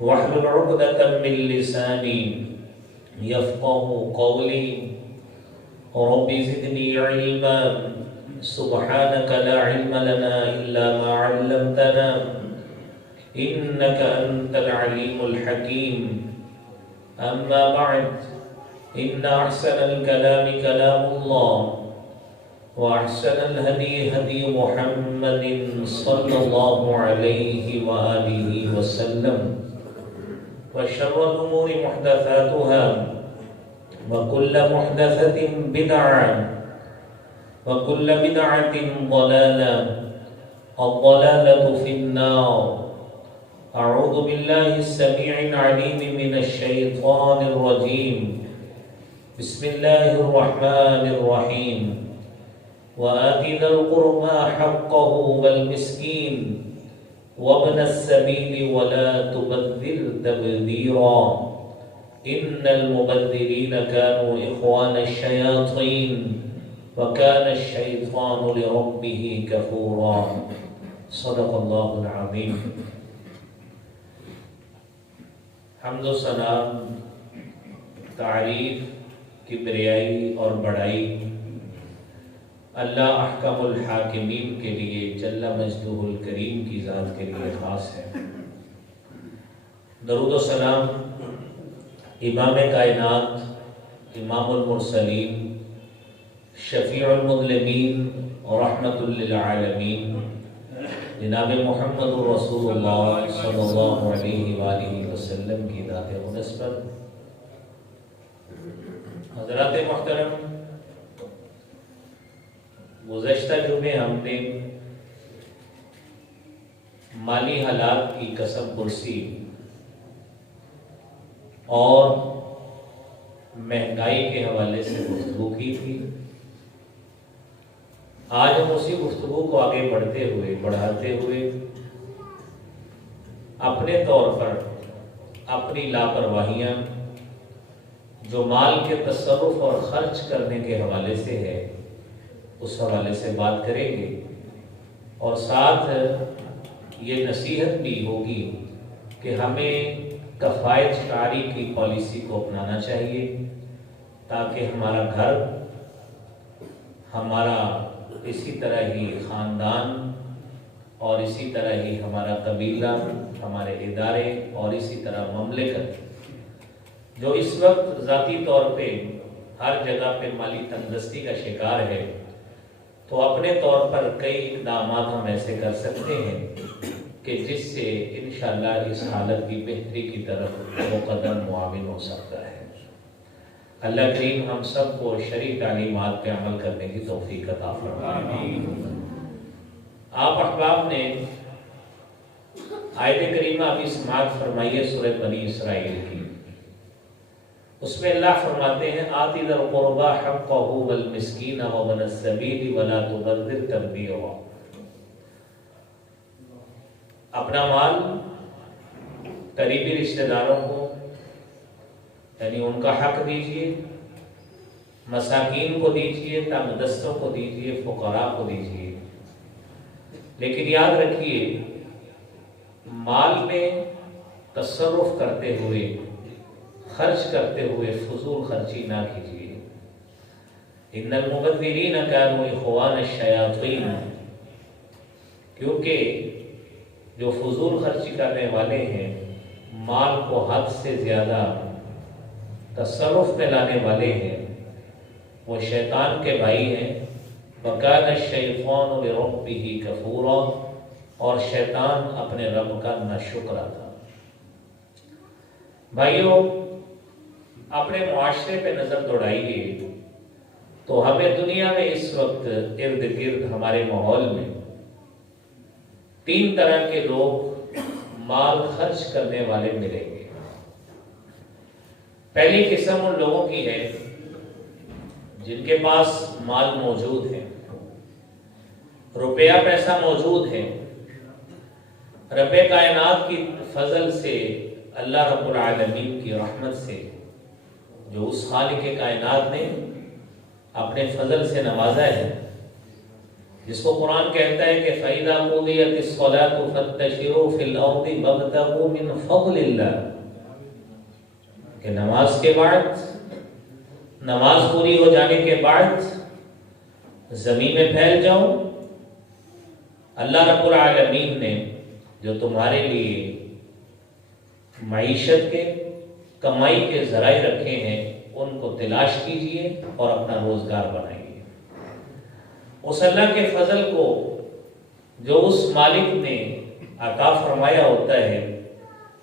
واحلل عقدة من لساني يفقه قولي رب زدني علما سبحانك لا علم لنا إلا ما علمتنا إنك أنت العليم الحكيم. أما بعد إن أحسن الكلام كلام الله وأحسن الهدي هدي محمد صلى الله عليه وآله وسلم وشر الأمور محدثاتها وكل محدثة بدعة وكل بدعة ضلالة الضلالة في النار. أعوذ بالله السميع العليم من الشيطان الرجيم. بسم الله الرحمن الرحيم. وآت ذا القربى حقه والمسكين وابن السبيل ولا تبذر تبذيرا إن المبذرين كانوا إخوان الشياطين وكان الشيطان لربه كفورا. صدق الله العظيم. حمد و ثنا، تعریف، کبریائی اور بڑائی اللہ احکم الحاکمین کے لیے جل مجدہ الکریم کی ذات کے لیے خاص ہے۔ درود و سلام امام کائنات، امام المرسلین، شفیع المذنبین اور رحمت للعالمین جناب محمد رسول اللہ صلی اللہ علیہ وآلہ وسلم کی ذات اقدس پر۔ حضرات محترم، گزشتہ جمعے ہم نے مالی حالات کی قسم پرسی اور مہنگائی کے حوالے سے گفتگو کی تھی۔ آج ہم اسی گفتگو کو آگے بڑھاتے ہوئے اپنے طور پر اپنی لاپرواہیاں جو مال کے تصرف اور خرچ کرنے کے حوالے سے ہے اس حوالے سے بات کریں گے، اور ساتھ یہ نصیحت بھی ہوگی کہ ہمیں کفایت کاری کی پالیسی کو اپنانا چاہیے تاکہ ہمارا گھر، ہمارا اسی طرح ہی خاندان اور اسی طرح ہی ہمارا قبیلہ، ہمارے ادارے اور اسی طرح مملکت جو اس وقت ذاتی طور پہ ہر جگہ پہ مالی تنگدستی کا شکار ہے، تو اپنے طور پر کئی اقدامات ہم ایسے کر سکتے ہیں کہ جس سے انشاءاللہ اس حالت کی بہتری کی طرف مقدم معاون ہو سکتا ہے۔ اللہ کریم ہم سب کو شرعی تعلیمات پہ عمل کرنے کی توفیق عطا فرمائے۔ آپ احباب نے آیت کریمہ ابھی سماعت فرمائی ہے سورۃ بنی اسرائیل کی۔ اس میں اللہ فرماتے ہیں آتِ ذی القربى حقہ والمسکین وابن السبیل ولا تبذر تبذیرا۔ اپنا مال قریبی رشتہ داروں کو یعنی ان کا حق دیجئے، مساکین کو دیجئے، تنگ دستوں کو دیجئے، فقراء کو دیجئے، لیکن یاد رکھیے مال میں تصرف کرتے ہوئے، خرچ کرتے ہوئے فضول خرچی نہ کیجیے۔ ان المبذرین کانوا اخوان الشیاطین، کیونکہ جو فضول خرچی کرنے والے ہیں، مال کو حد سے زیادہ تصرف میں لانے والے ہیں، وہ شیطان کے بھائی ہیں۔ وَكَانَ الشَّيْطَانُ لِرَبِّهِ كَفُورًا، اور شیطان اپنے رب کا ناشکرا تھا۔ بھائیوں، اپنے معاشرے پہ نظر دوڑائیے تو ہمیں دنیا میں اس وقت ارد گرد ہمارے ماحول میں تین طرح کے لوگ مال خرچ کرنے والے ملیں گے۔ پہلی قسم ان لوگوں کی ہے جن کے پاس مال موجود ہے، روپیہ پیسہ موجود ہے، رب کائنات کی فضل سے، اللہ رب العالمین کی رحمت سے، جو اس خالق کائنات نے اپنے فضل سے نوازا ہے، جس کو قرآن کہتا ہے کہ فَإِذَا قُضِيَتِ الصَّلَاةُ فَانتَشِرُوا فِي الْأَرْضِ وَابْتَغُوا مِنْ فَضْلِ اللَّهِ، کہ نماز کے بعد، نماز پوری ہو جانے کے بعد زمین میں پھیل جاؤ۔ اللہ رب العالمین نے جو تمہارے لیے معیشت کے، کمائی کے ذرائع رکھے ہیں ان کو تلاش کیجئے اور اپنا روزگار بنائیے۔ اس اللہ کے فضل کو جو اس مالک نے عطا فرمایا ہوتا ہے،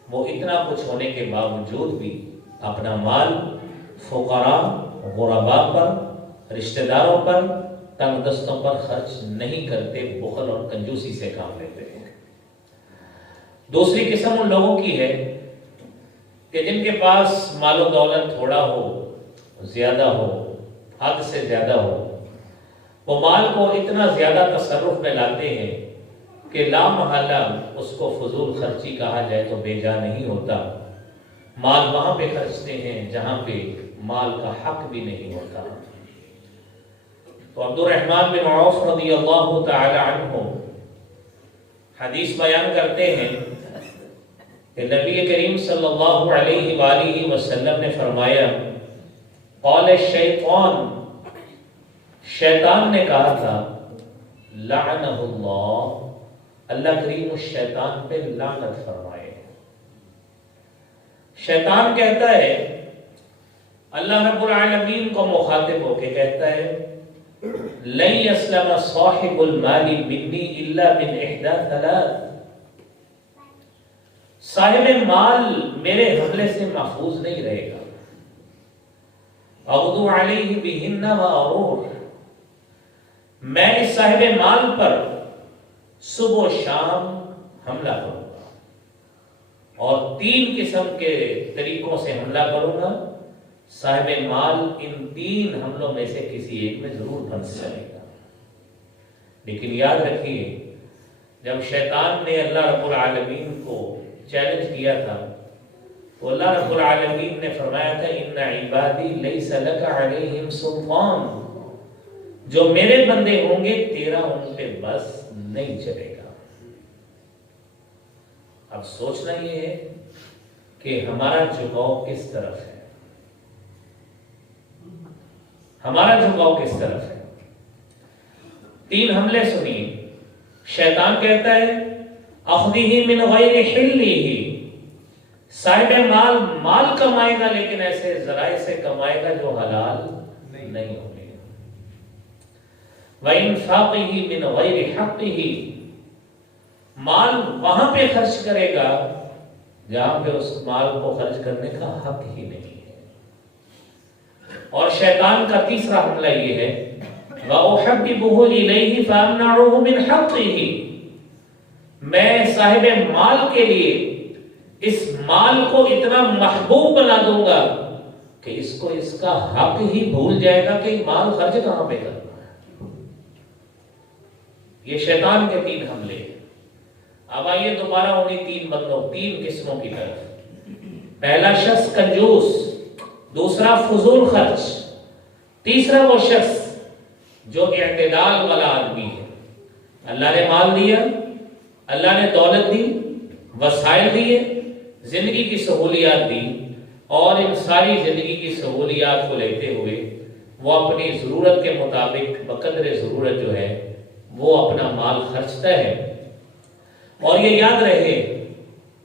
وہ اتنا کچھ ہونے کے باوجود بھی اپنا مال فقراء، غرباء پر، رشتہ داروں پر، تنگ دستوں پر خرچ نہیں کرتے، بخل اور کنجوسی سے کام لیتے ہیں۔ دوسری قسم ان لوگوں کی ہے کہ جن کے پاس مال و دولت تھوڑا ہو، زیادہ ہو، حد سے زیادہ ہو، وہ مال کو اتنا زیادہ تصرف میں لاتے ہیں کہ لا محالہ اس کو فضول خرچی کہا جائے تو بے جا نہیں ہوتا۔ مال وہاں پہ خرچتے ہیں جہاں پہ مال کا حق بھی نہیں ہوتا۔ تو عبد الرحمن بن عوف رضی اللہ تعالی عنہ حدیث بیان کرتے ہیں کہ نبی کریم صلی اللہ علیہ وآلہ وسلم نے فرمایا، قال الشیطان، شیطان نے کہا تھا، لعنہ اللہ، اللہ کریم اس شیطان پہ لعنت فرمائے۔ شیطان کہتا ہے، اللہ رب العالمین کو مخاطب ہو کے کہتا ہے، لن يسلم صاحب المال منی الا من احدى ثلاث، صاحب مال میرے حملے سے محفوظ نہیں رہے گا، اغدو علیہ بہن واروح، میں اس صاحب مال پر صبح و شام حملہ کروں گا، اور 3 قسم کے طریقوں سے حملہ کروں گا۔ صاحب مال ان 3 حملوں میں سے کسی ایک میں ضرور پھنس جائے گا۔ لیکن یاد رکھیے، جب شیطان نے اللہ رب العالمین کو چیلنج کیا تھا تو اللہ رب العالمین نے فرمایا تھا، ان عبادی لیس لک علیہم سلطان، جو میرے بندے ہوں گے تیرا ان پہ بس نہیں چلے گا۔ اب سوچنا یہ ہے کہ ہمارا جھکاؤ کس طرف ہے، ہمارا جھکاؤ کس طرف ہے۔ 3 حملے سنیے۔ شیطان کہتا ہے، اخذہ من غیر حلہ، صاحب مال کمائے گا لیکن ایسے ذرائع سے کمائے گا جو حلال نہیں ہوں گے۔ وَإِنفَاقِهِ مِنْ غَيْرِ حَقِّهِ، مال وہاں پہ خرچ کرے گا جہاں پہ اس مال کو خرچ کرنے کا حق ہی نہیں ہے۔ اور شیطان کا تیسرا حملہ یہ ہے، وَأُحَبِّبُهُ إِلَيْهِ فَأَمْنَعُهُ مِنْ حَقِّهِ، میں صاحب مال کے لیے اس مال کو اتنا محبوب بنا دوں گا کہ اس کو اس کا حق ہی بھول جائے گا کہ مال خرچ کہاں پہ کرنا ہے۔ یہ شیطان کے 3 حملے۔ اب آئیے دوبارہ انہیں 3 بندوں، 3 قسموں کی طرف۔ پہلا شخص کنجوس، دوسرا فضول خرچ، تیسرا وہ شخص جو اعتدال والا آدمی ہے۔ اللہ نے مال دیا، اللہ نے دولت دی، وسائل دیے، زندگی کی سہولیات دی، اور ان ساری زندگی کی سہولیات کو لیتے ہوئے وہ اپنی ضرورت کے مطابق بقدر ضرورت جو ہے وہ اپنا مال خرچتا ہے۔ اور یہ یاد رہے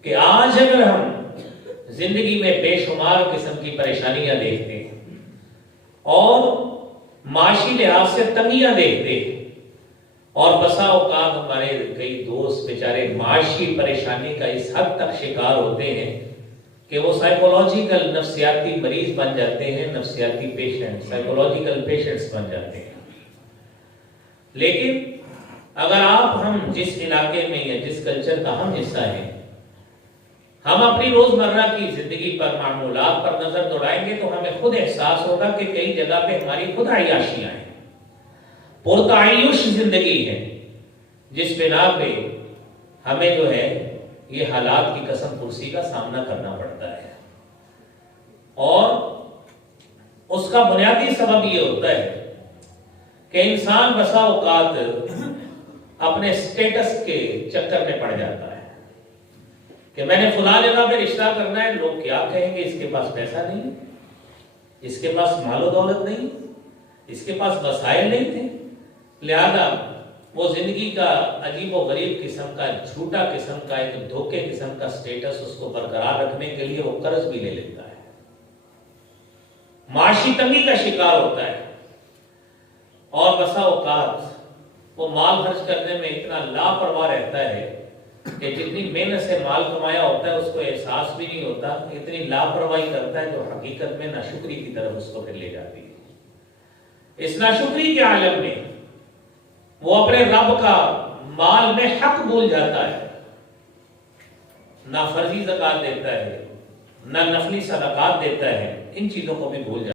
کہ آج اگر ہم زندگی میں بے شمار قسم کی پریشانیاں دیکھتے ہیں اور معاشی لحاظ سے تنگیاں دیکھتے ہیں، اور بسا اوقات ہمارے کئی دوست بیچارے معاشی پریشانی کا اس حد تک شکار ہوتے ہیں کہ وہ سائیکولوجیکل نفسیاتی مریض بن جاتے ہیں، نفسیاتی پیشنٹ، سائیکولوجیکل پیشنٹس بن جاتے ہیں۔ لیکن اگر آپ ہم جس علاقے میں یا جس کلچر کا ہم حصہ ہیں، ہم اپنی روزمرہ کی زندگی پر، معمولات پر نظر دوڑائیں گے تو ہمیں خود احساس ہوگا کہ کئی جگہ پہ ہماری خود عیاشیاں ہیں، پرتعیش زندگی ہے، جس بنا پہ ہمیں جو ہے یہ حالات کی قسم پرسی کا سامنا کرنا پڑتا ہے۔ اور اس کا بنیادی سبب یہ ہوتا ہے کہ انسان بسا اوقات اپنے سٹیٹس کے چکر میں پڑ جاتا ہے کہ میں نے فلاں جگہ پہ رشتہ کرنا ہے، لوگ کیا کہیں گے، اس کے پاس پیسہ نہیں، اس کے پاس مال و دولت نہیں، اس کے پاس وسائل نہیں تھے، لہذا وہ زندگی کا عجیب و غریب قسم کا، جھوٹا قسم کا، ایک دھوکے قسم کا سٹیٹس اس کو برقرار رکھنے کے لیے وہ قرض بھی لے لیتا ہے، معاشی تنگی کا شکار ہوتا ہے، اور بسا اوقات وہ مال خرچ کرنے میں اتنا لاپرواہ رہتا ہے کہ جتنی محنت سے مال کمایا ہوتا ہے اس کو احساس بھی نہیں ہوتا، اتنی لاپرواہی کرتا ہے جو حقیقت میں ناشکری کی طرف اس کو پھر لے جاتی ہے۔ اس ناشکری کے عالم میں وہ اپنے رب کا مال میں حق بھول جاتا ہے، نہ فرضی زکوٰۃ دیتا ہے، نہ نفلی صدقات دیتا ہے، ان چیزوں کو بھی بھول جاتا ہے۔